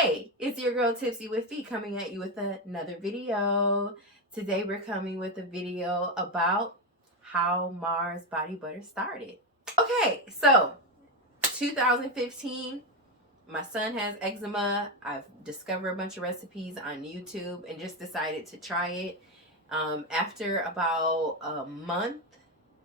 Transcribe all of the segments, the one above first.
Hey, it's your girl Tipsy with Feet coming at you with another video. Today we're coming with a video about how M.A.R.S body butter started. Okay, so 2015, my son has eczema. I've discovered a bunch of recipes on YouTube and just decided to try it. After about a month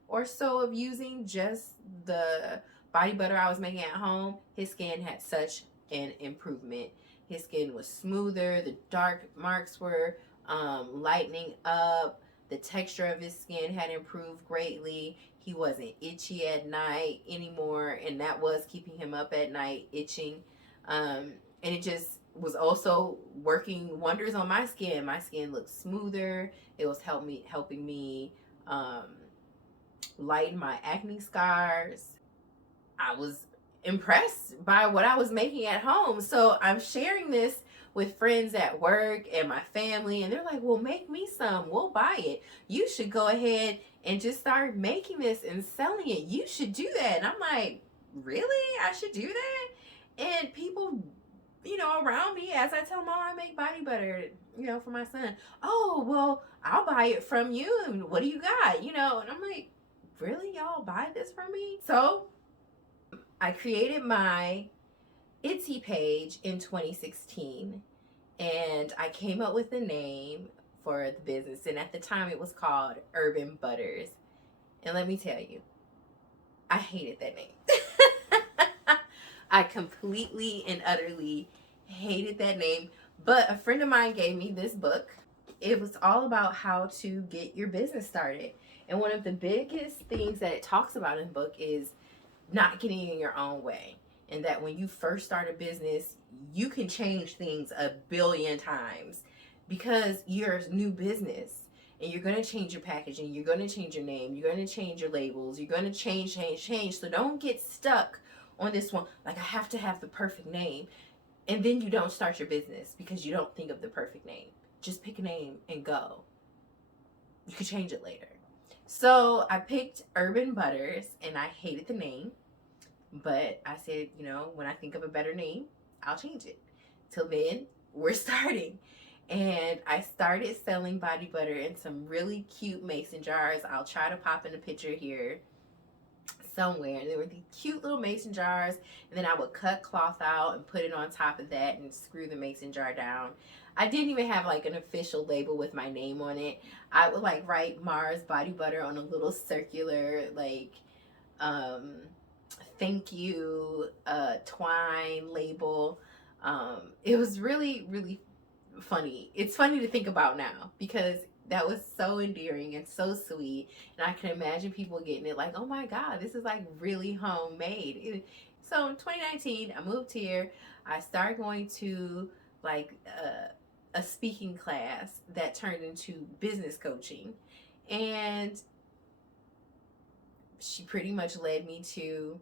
or so of using just the body butter I was making at home, his skin had such an improvement. His skin was smoother, the dark marks were lightening up, the texture of his skin had improved greatly. He wasn't itchy at night anymore, and that was keeping him up at night, itching. And it just was also working wonders on my skin. My skin looked smoother. It was helping me lighten my acne scars. I was impressed by what I was making at home. So I'm sharing this with friends at work and my family, and they're like, well, make me some. We'll buy it. You should go ahead and just start making this and selling it. You should do that. And I'm like, really? I should do that? And people, around me, as I tell them, oh, I make body butter, for my son. Oh, well, I'll buy it from you. And what do you got? And I'm like, really? Y'all buy this from me? So I created my Etsy page in 2016, and I came up with a name for the business, and at the time it was called Urban Butters. And let me tell you, I hated that name. I completely and utterly hated that name, but a friend of mine gave me this book. It was all about how to get your business started, and one of the biggest things that it talks about in the book is not getting in your own way, and that when you first start a business, you can change things a billion times because you're a new business, and you're going to change your packaging, you're going to change your name, you're going to change your labels, you're going to change. So don't get stuck on this one, like I have to have the perfect name, and then you don't start your business because you don't think of the perfect name. Just pick a name and go. You could change it later. So I picked Urban Butters, and I hated the name, but I said, when I think of a better name, I'll change it. Till then, we're starting. And I started selling body butter in some really cute mason jars. I'll try to pop in a picture here somewhere. And there were these cute little mason jars, and then I would cut cloth out and put it on top of that and screw the mason jar down. I didn't even have like an official label with my name on it. I would like write M.A.R.S body butter on a little circular thank you twine label. It was really, really funny. It's funny to think about now because that was so endearing and so sweet, and I can imagine people getting it like, oh my god, this is like really homemade. So in 2019, I moved here. I started going to like a speaking class that turned into business coaching, and she pretty much led me to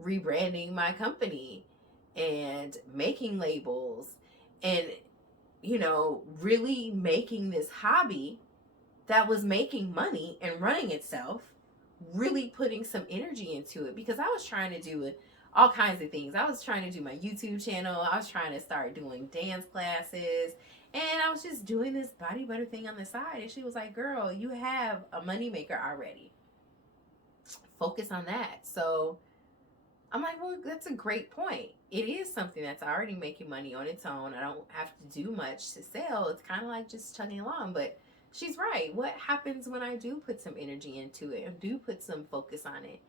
rebranding my company and making labels and really making this hobby that was making money and running itself, really putting some energy into it, because I was trying to do all kinds of things. I was trying to do my YouTube channel, I was trying to start doing dance classes, and I was just doing this body butter thing on the side. And she was like, girl, you have a moneymaker already, focus on that. So I'm like, well, that's a great point. It is something that's already making money on its own. I don't have to do much to sell. It's kind of like just chugging along. But she's right. What happens when I do put some energy into it and do put some focus on it?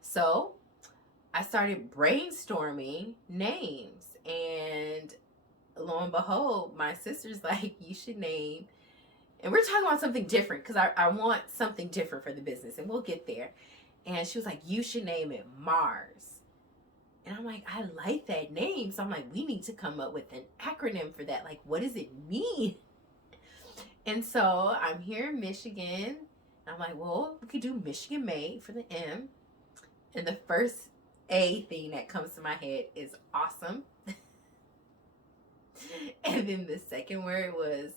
So I started brainstorming names. And lo and behold, my sister's like, you should name. And we're talking about something different because I want something different for the business. And we'll get there. And she was like, you should name it M.A.R.S. And I'm like, I like that name. So I'm like, we need to come up with an acronym for that. Like, what does it mean? And so I'm here in Michigan. And I'm like, well, we could do Michigan made for the M. And the first A thing that comes to my head is awesome. And then the second word was,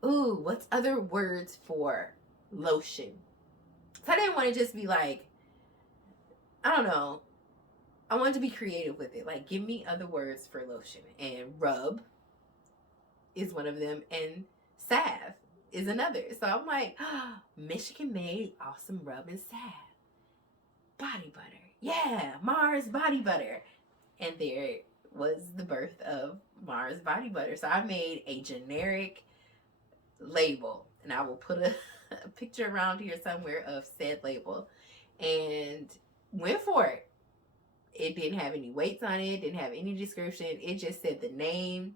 what's other words for lotion? So I didn't want to just be like, I don't know, I wanted to be creative with it. Like, give me other words for lotion. And rub is one of them, and salve is another. So I'm like, oh, Michigan made awesome rub and salve. Body butter. Yeah, M.A.R.S body butter. And there was the birth of M.A.R.S body butter. So I made a generic label, and I will put a picture around here somewhere of said label, and went for it. It didn't have any weights on it, didn't have any description. It just said the name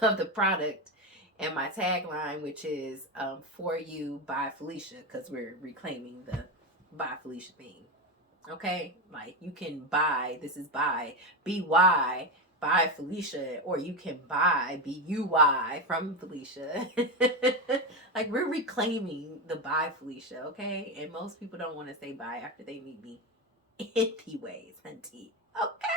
of the product and my tagline, which is for you by Felicia, because we're reclaiming the By Felicia theme. Okay, like you can buy, this is by BY by Felicia, or you can buy BUY from Felicia. Like, we're reclaiming the By Felicia, okay? And most people don't want to say bye after they meet me anyways, hunty. Okay.